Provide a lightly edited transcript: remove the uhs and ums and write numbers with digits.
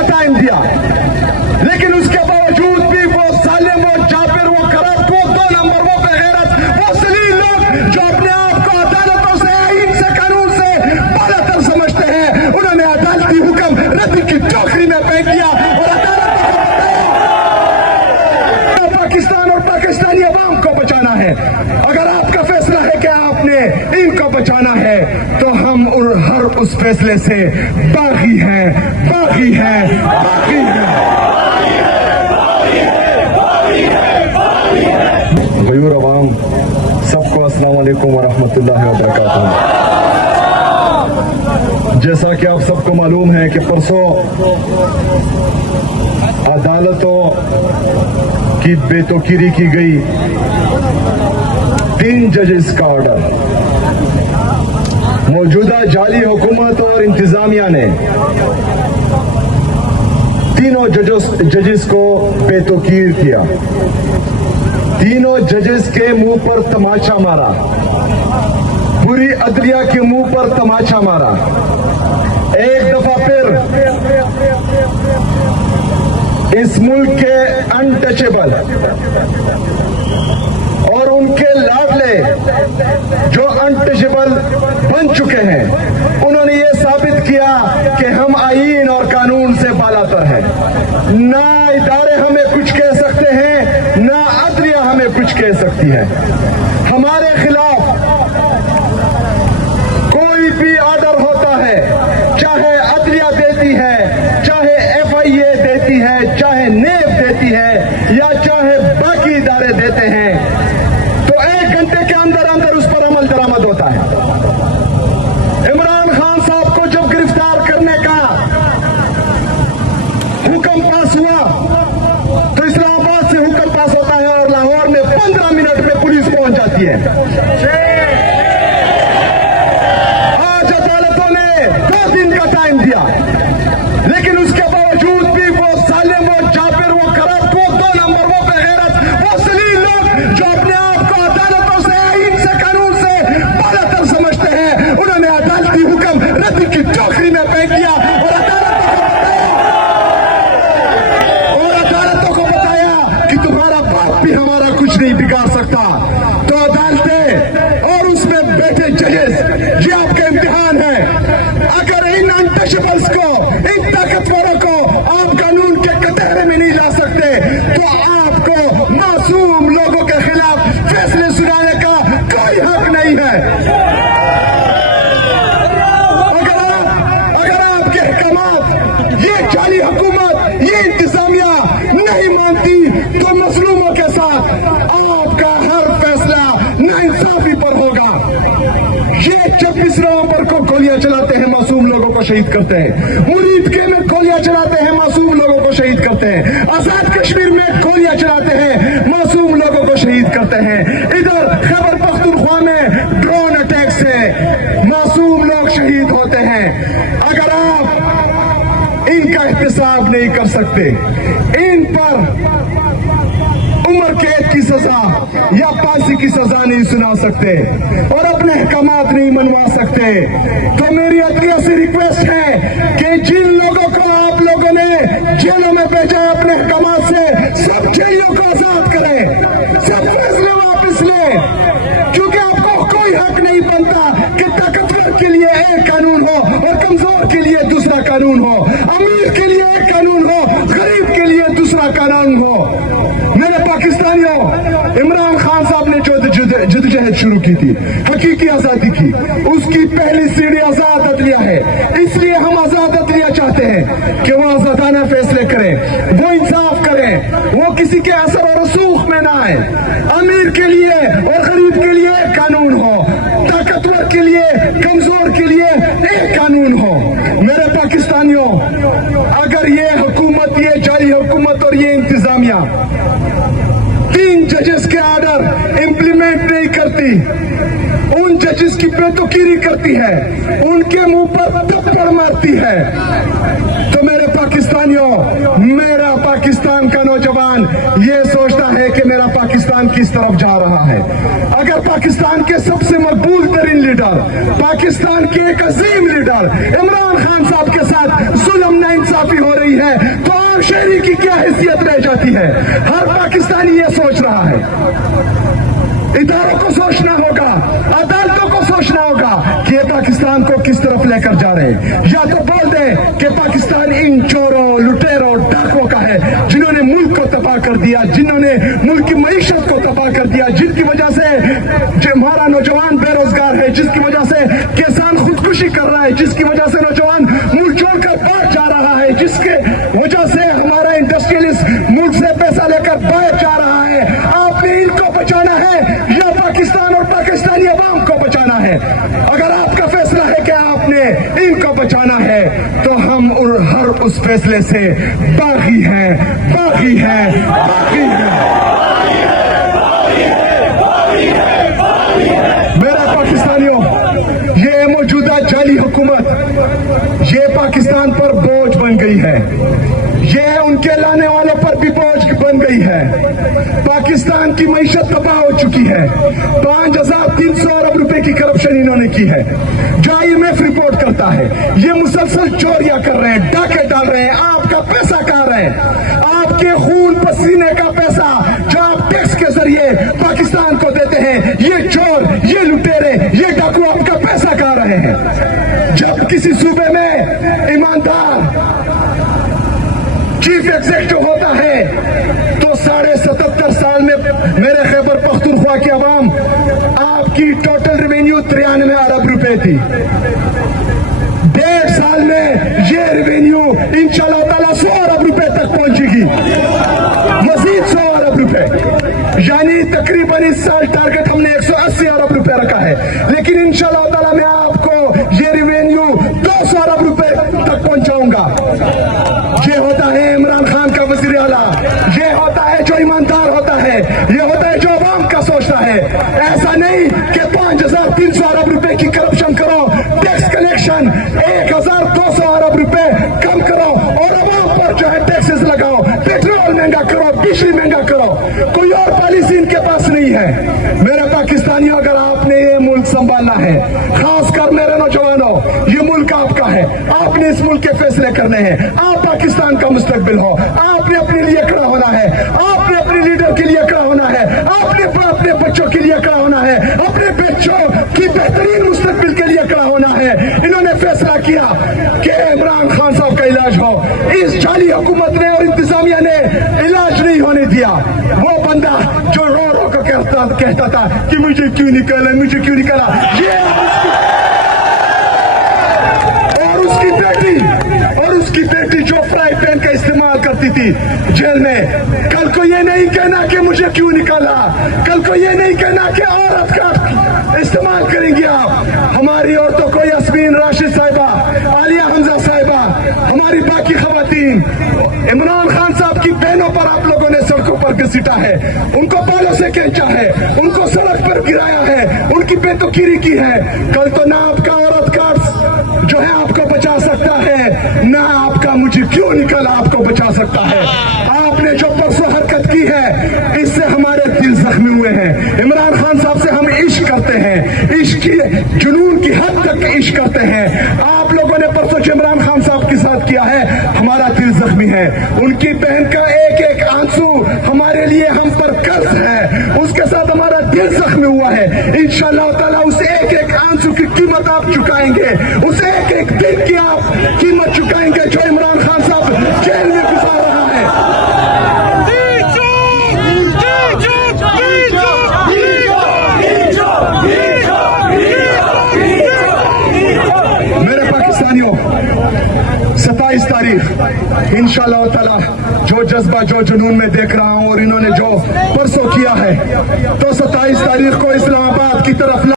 का टाइम दिया, लेकिन उसके बावजूद भी वो जालिम, वो जाबिर, वो करप्ट, वो 2 नंबर, वो बेगैरत, वो जलील लोग जो अपने आप को अदालतों से, आईन से, कानून से बालातर समझते हैं, उन्होंने अदालती हुक्म रद्दी की टोकरी में फेंक दिया और अदालतों को बताया पाकिस्तान और पाकिस्तानी अवाम को बचाना है। अगर आपका फैसला है कि आपने इनको बचाना है तो हम हर उस फैसले से बागी हैं, बागी हैं, बागी हैं। मयूर अवाम सबको अस्सलाम वालेकुम वरहमतुल्लाहि वबरकातुहू। जैसा कि आप सबको मालूम है कि परसों अदालतों की बेतौकीरी की गई, 3 जजेस का ऑर्डर, मौजूदा जाली हुकूमत और इंतजामिया ने तीनों जजेस को बेतौकीर किया, तीनों जजेस के मुंह पर तमाचा मारा, पूरी अदलिया के मुंह पर तमाचा मारा। एक दफा फिर इस मुल्क के अनटचेबल और उनके लाडले जो अनटचेबल बन चुके हैं, उन्होंने ये साबित किया कि हम आईन और कानून से बालातर हैं। ना इदारे हमें कुछ कह सकते हैं, ना अदलिया हमें कुछ कह सकती है। हमारे खिलाफ कोई भी ऑर्डर होता है, चाहे अदलिया देती है, चाहे FIA देती है, चाहे नेब देती है, या चाहे बाकी इदारे देते हैं, तो 1 घंटे के अंदर अंदर उस पर अमल दरामद होता है। इमरान खान साहब को जब गिरफ्तार करने का हुक्म पास हुआ तो इस्लामाबाद से हुक्म पास होता है और लाहौर में 15 मिनट में पुलिस पहुंच जाती है। आज अदालतों ने 2 दिन का टाइम दिया, लेकिन उसके बावजूद भी वो जालिम, वो जाबिर, वो करप्ट, वो 2 नंबर, वो बेगैरत, वो जलील लोग जो अपने आप को अदालतों से, आईन से, कानून से बालातर समझते हैं, उन्होंने अदालती हुक्म रद्दी की टोकरी में फेंक दिया और अदालतों को बताया कि तुम्हारा बाप भी हमारा कुछ नहीं बिगाड़ सकता। तो अदालतें और उसमें बैठे जजेस, ये आपका इम्तिहान है। अगर इन अनटचेबल्स को, इन ताकतवरों को आप कानून के कटहरे में नहीं ला सकते, तो आपको मासूम लोगों के खिलाफ फैसले सुनाने का कोई हक नहीं है। अगर आपके हुकूमत, ये जाली हुकूमत, ये इंतजामिया नहीं मानती, तो मजलूमों के साथ आपका हर फैसला नाइंसाफी पर होगा। ये 26 नवंबर को गोलियां चलाते हैं, मासूम लोगों को शहीद करते हैं। मुरीद के में गोलियां चलाते हैं, मासूम लोगों को शहीद करते हैं। आजाद कश्मीर में गोलियां चलाते हैं, मासूम लोगों को शहीद करते हैं। इधर खैबर पख्तूनख्वा में ड्रोन अटैक से मासूम लोग शहीद होते हैं। अगर आप इनका एहतसाब नहीं कर सकते, इन पर उम्र कैद की सजा या फांसी की सजा नहीं सुना सकते और अपने अहकामात नहीं मनवा सकते, तो मेरी अदलिया से रिक्वेस्ट है कि जिन लोगों को आप लोगों ने जेलों में भेजा है, अपने अहकामात से सब जेलियों को आजाद करें, सब फैसले वापस लें, क्योंकि आपको कोई हक नहीं बनता कि ताकतवर के लिए एक कानून हो और कमजोर के लिए दूसरा कानून हो, अमीर के लिए एक कानून हो, गरीब के लिए दूसरा कानून हो। मेरे पाकिस्तानियों, इमरान खान साहब ने जो जदोजहद शुरू की थी, हकीकी आजादी की, उसकी पहली सीढ़ी आजाद अदलिया है। इसलिए हम आजाद अदलिया चाहते हैं कि वो आजादाना फैसले करें, वो इंसाफ करें, वो किसी के असर और रसूख में ना आए। अमीर के लिए और गरीब के लिए एक कानून हो, ताकतवर के लिए, कमजोर के लिए एक कानून हो। मेरे पाकिस्तानियों, अगर ये हुकूमत, ये जाली हुकूमत और ये इंतजामिया 3 जजेस के ऑर्डर इंप्लीमेंट नहीं करती, उन जजेस की बेतौकीरी करती है, उनके मुंह पर थप्पड़ मारती है, तो मेरे पाकिस्तानियों, मेरा पाकिस्तान का नौजवान ये सोचता है कि मेरा पाकिस्तान किस तरफ जा रहा है। अगर पाकिस्तान के सबसे मकबूल तरीन लीडर, पाकिस्तान के एक अजीम लीडर इमरान खान साहब के साथ जुल्म नाइंसाफी हो रही है तो आम शहरी की क्या हैसियत रह जाती है? हर पाकिस्तानी ये सोच रहा है। इदारों को सोचना होगा, अदालतों को सोचना होगा कि ये पाकिस्तान को किस तरफ लेकर जा रहे हैं। या तो बोल दे कि पाकिस्तान इन चोरों, लुटेरों, डाकुओं का है जिन्होंने मुल्क को तबाह कर दिया, जिन्होंने मुल्क की मईशत को तबाह कर दिया, जिनकी वजह से हमारा नौजवान बेरोजगार है, जिसकी वजह से किसान खुदकुशी कर रहा है, जिसकी वजह से नौजवान मुल्क छोड़कर बाहर जा रहा है, जिसके वजह से हमारा इंडस्ट्रियलिस्ट मुल्क से पैसा लेकर बाहर जा रहा है। आपने इनको बचाना है या पाकिस्तान और पाकिस्तानी अवाम को बचाना है? अगर आपका फैसला है कि आपने इनको बचाना है तो हम हर उस फैसले से बागी हैं, बागी हैं, बागी हैं। मेरे पाकिस्तानियों, ये मौजूदा जाली हुकूमत ये पाकिस्तान पर बोझ बन गई है, ये उनके लाने वालों पर भी बोझ बन गई है। पाकिस्तान की मईशत तबाह हो चुकी है। 5300 अरब रुपए की करप्शन इन्होंने की है, जो IMF रिपोर्ट करता है। ये मुसलसल चोरियां कर रहे हैं, डाके डाल रहे हैं, आपका पैसा खा रहे हैं, आपके खून पसीने का पैसा जो आप टैक्स के जरिए पाकिस्तान को देते हैं। ये चोर, ये लुटेरे, ये डाकू आपका पैसा खा रहे हैं। जब किसी सूबे में ईमानदार चीफ एग्जीक्यूटिव होता है तो 77.5 साल में मेरे खैबर पख्तूनख्वा की आवाम आपकी टोटल रेवेन्यू 93 अरब रुपए थी। 1.5 साल में ये रेवेन्यू इंशाल्लाह ताला 100 अरब रुपए तक पहुंचेगी, मजीद 100 अरब रुपए, यानी तकरीबन इस साल टारगेट हमने 180 अरब रुपए रखा है। लेकिन इंशाल्लाह ताला मैं आपको ये रेवेन्यू 200 अरब रुपए तक पहुंचाऊंगा। ये होता है इमरान खान का वजीर आला, ये होता है जो ईमानदार होता है, ये होता है जो अवाम का सोचता है। ऐसा नहीं कि 5300 अरब रुपए की करप्शन करो, टैक्स कलेक्शन 1200 अरब रुपए कम करो और अवाम पर जो है टैक्सेस लगाओ, पेट्रोल महंगा करो, बिजली महंगा करो। कोई और पॉलिसी इनके पास नहीं है। मेरे पाकिस्तानियों, अगर आपने ये मुल्क संभालना है, खासकर मेरे नौजवानों, ये मुल्क आपका है, आपने इस मुल्क के फैसले करने हैं। आप पाकिस्तान का मुस्तकबिल हो, आपने अपने लिए खड़ा होना है, आपने अपने लीडर के लिए खड़ा होना है, आपने अपने बच्चों के लिए खड़ा होना है, अपने बच्चों की बेहतरीन मुस्तकबिल के लिए खड़ा होना है। इन्होंने फैसला किया कि इमरान खान साहब का इलाज हो। इस जाली हुकूमत ने और इंतजामिया ने इलाज नहीं होने दिया। वो बंदा जो रो रो कर कहता था कि मुझे क्यों निकाला, मुझे क्यों निकाला, ये और उसकी बेटी जो फ्राई पैन का इस्तेमाल करती थी जेल में, कल को ये नहीं कहना कि मुझे क्यों निकाला, कल को ये नहीं कहना कि औरत का इस्तेमाल करेंगे आप। हमारी औरतों को यास्मीन राशिद साहिबा, आलिया हमजा साहिबा, हमारी बाकी खवातीन, इमरान खान साहब की बहनों पर आप लोगों ने सड़कों पर घसीटा है, उनको बालों से खींचा है, उनको सड़क पर गिराया है, उनकी बेतुकीरी की है। कल तो ना आपका औरत का जो है आपको बचा सकता है, ना आपका मुझे क्यों निकला आपको बचा सकता है। आपने जो परसों हरकत की है, इससे हमारे दिल जख्मी हुए हैं। इमरान खान साहब से हम इश्क करते हैं, इश्क की जुनून की हद तक इश्क करते हैं। आप लोगों ने परसों जो इमरान खान साहब के साथ किया है, हमारा दिल जख्मी है। उनकी बहन का एक एक आंसू हमारे लिए हम पर कर्ज है, उसके साथ हमारा दिल जख्मी हुआ है। इंशाअल्लाह ताला उस एक एक आंसू की कीमत आप चुकाएंगे, उस एक एक दिन की आप कीमत चुकाएंगे जो इमरान खान साहब जेल में गुजार रहा है। मेरे पाकिस्तानियों, 27 तारीख इंशाअल्लाह ताला जो जज्बा, जो जुनून में देख रहा हूं और इन्होंने जो परसों किया है, तो 27 तारीख को इस्लामाबाद की तरफ